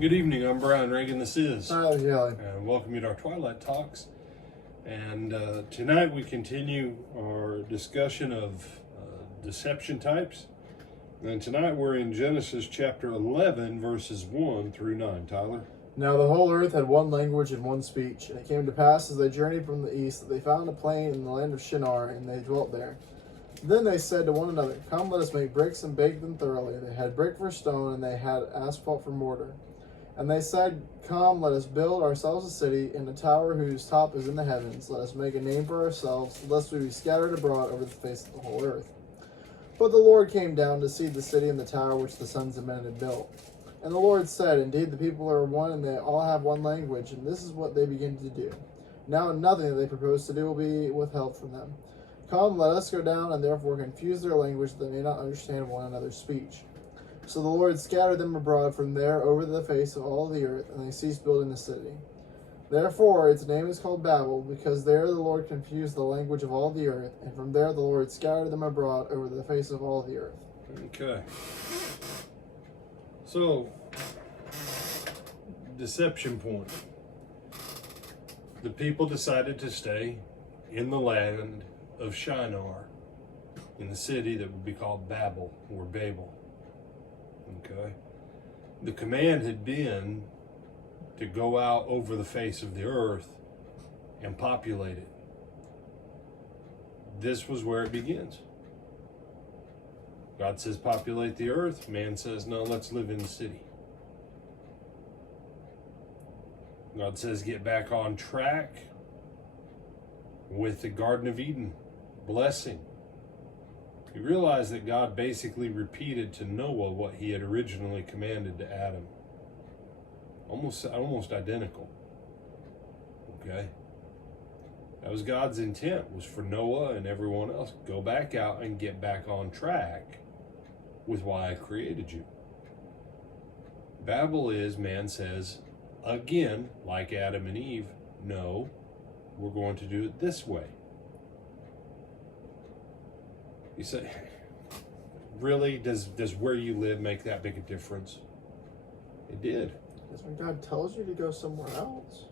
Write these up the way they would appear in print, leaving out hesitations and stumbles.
Good evening, I'm Brian Reagan, this is. Tyler Jelly. And welcome you to our Twilight Talks. And tonight we continue our discussion of deception types. And tonight we're in Genesis chapter 11, verses 1 through 9. Tyler? Now the whole earth had one language and one speech. And it came to pass as they journeyed from the east that they found a plain in the land of Shinar, and they dwelt there. Then they said to one another, Come, let us make bricks and bake them thoroughly. They had brick for stone, and they had asphalt for mortar. And they said, Come, let us build ourselves a city, and a tower whose top is in the heavens. Let us make a name for ourselves, lest we be scattered abroad over the face of the whole earth. But the Lord came down to see the city and the tower which the sons of men had built. And the Lord said, Indeed, the people are one, and they all have one language, and this is what they begin to do. Now nothing that they propose to do will be withheld from them. Come, let us go down, and therefore confuse their language, that they may not understand one another's speech. So the Lord scattered them abroad from there over the face of all the earth, and they ceased building the city. Therefore its name is called Babel, because there the Lord confused the language of all the earth, and from there the Lord scattered them abroad over the face of all the earth. Okay. So, deception point. The people decided to stay in the land of Shinar, in the city that would be called Babel or Babel. Okay. The command had been to go out over the face of the earth and populate it. This was where it begins. God says populate the earth. Man says, no, let's live in the city. God says get back on track with the Garden of Eden blessing. You realize that God basically repeated to Noah what he had originally commanded to Adam. Almost identical. Okay? That was God's intent, was for Noah and everyone else, go back out and get back on track with why I created you. Babel is, man says, again, like Adam and Eve, no, we're going to do it this way. You say, really, does where you live make that big a difference? It did. Because when God tells you to go somewhere else.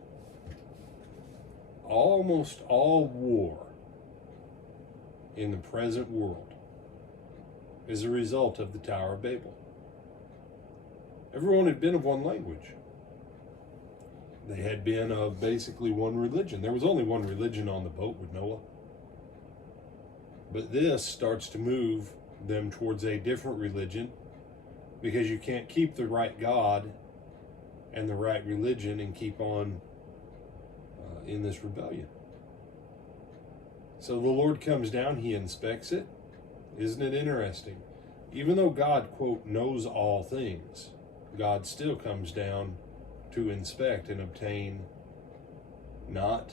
Almost all war in the present world is a result of the Tower of Babel. Everyone had been of one language. They had been of basically one religion. There was only one religion on the boat with Noah. But this starts to move them towards a different religion, because you can't keep the right God and the right religion and keep on in this rebellion. So the Lord comes down, he inspects it. Isn't it interesting? Even though God, quote, knows all things, God still comes down to inspect and obtain not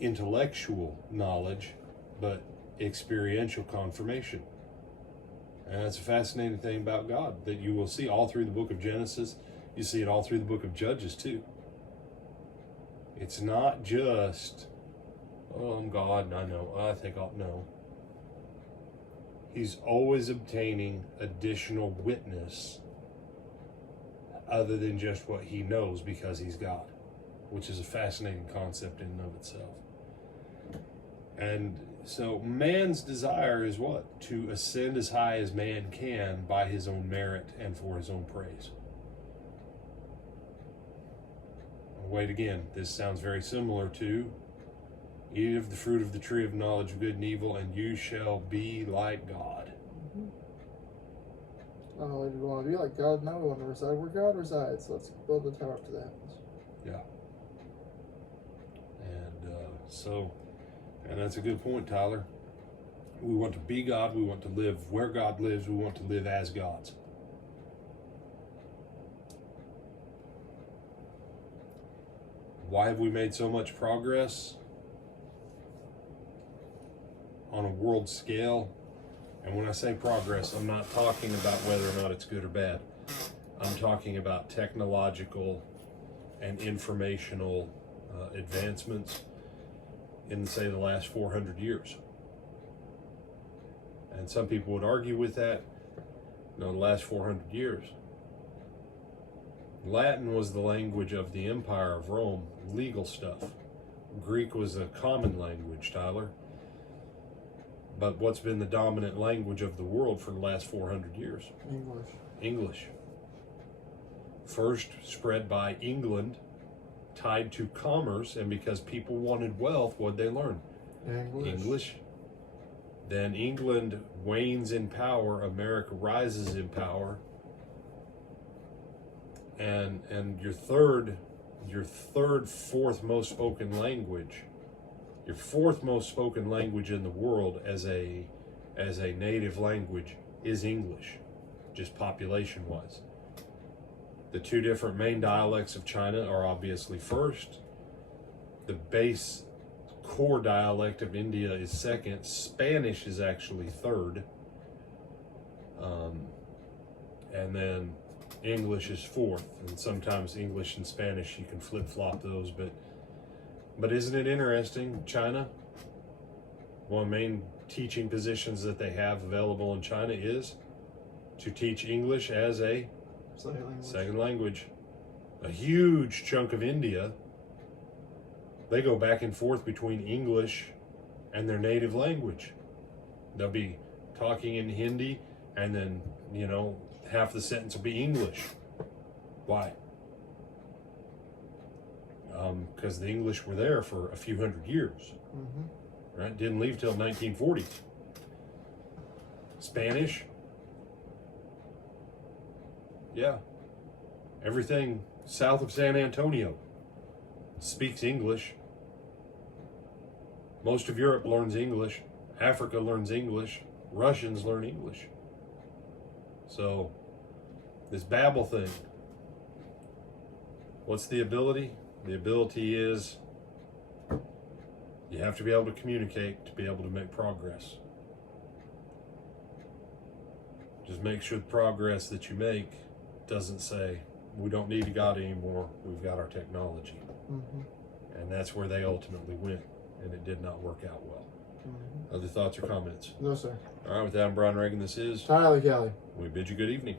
intellectual knowledge, but experiential confirmation. And that's a fascinating thing about God, that you will see all through the book of Genesis. You see it all through the book of Judges too. It's not just, oh, I'm God and I know, I think I'll know. He's always obtaining additional witness other than just what he knows, because he's God, which is a fascinating concept in and of itself. And so man's desire is what? To ascend as high as man can by his own merit and for his own praise. Wait again, this sounds very similar to eat of the fruit of the tree of knowledge of good and evil, and you shall be like God. Oh, we want to be like God? Now we want to reside where God resides. Let's build a tower up to the heavens. Yeah. And that's a good point, Tyler. We want to be God. We want to live where God lives. We want to live as gods. Why have we made so much progress on a world scale? And when I say progress, I'm not talking about whether or not it's good or bad. I'm talking about technological and informational advancements in, say, the last 400 years. And some people would argue with that. No, the last 400 years. Latin was the language of the Empire of Rome, legal stuff. Greek was a common language, Tyler. But what's been the dominant language of the world for the last 400 years? English. English. First spread by England, tied to commerce, and because people wanted wealth, what'd they learn? English. Then England wanes in power, America rises in power, and your fourth most spoken language, your fourth most spoken language in the world as a native language is English, just population wise. The two different main dialects of China are obviously first. The base core dialect of India is second. Spanish is actually third. And then English is fourth. And sometimes English and Spanish, you can flip-flop those. But isn't it interesting? China, one of the main teaching positions that they have available in China is to teach English as a second language. A huge chunk of India, they go back and forth between English and their native language. They'll be talking in Hindi, and then, half the sentence will be English. Why? Because the English were there for a few hundred years. Mm-hmm. Right? Didn't leave till 1940. Spanish, yeah. Everything south of San Antonio speaks English. Most of Europe learns English. Africa learns English. Russians learn English. So, this Babel thing, what's the ability? The ability is you have to be able to communicate to be able to make progress. Just make sure the progress that you make doesn't say, we don't need a God anymore, we've got our technology. Mm-hmm. And that's where they ultimately went, and it did not work out well. Mm-hmm. Other thoughts or comments? No, sir. All right, with that, I'm Brian Reagan. This is Tyler Kelly. We bid you good evening.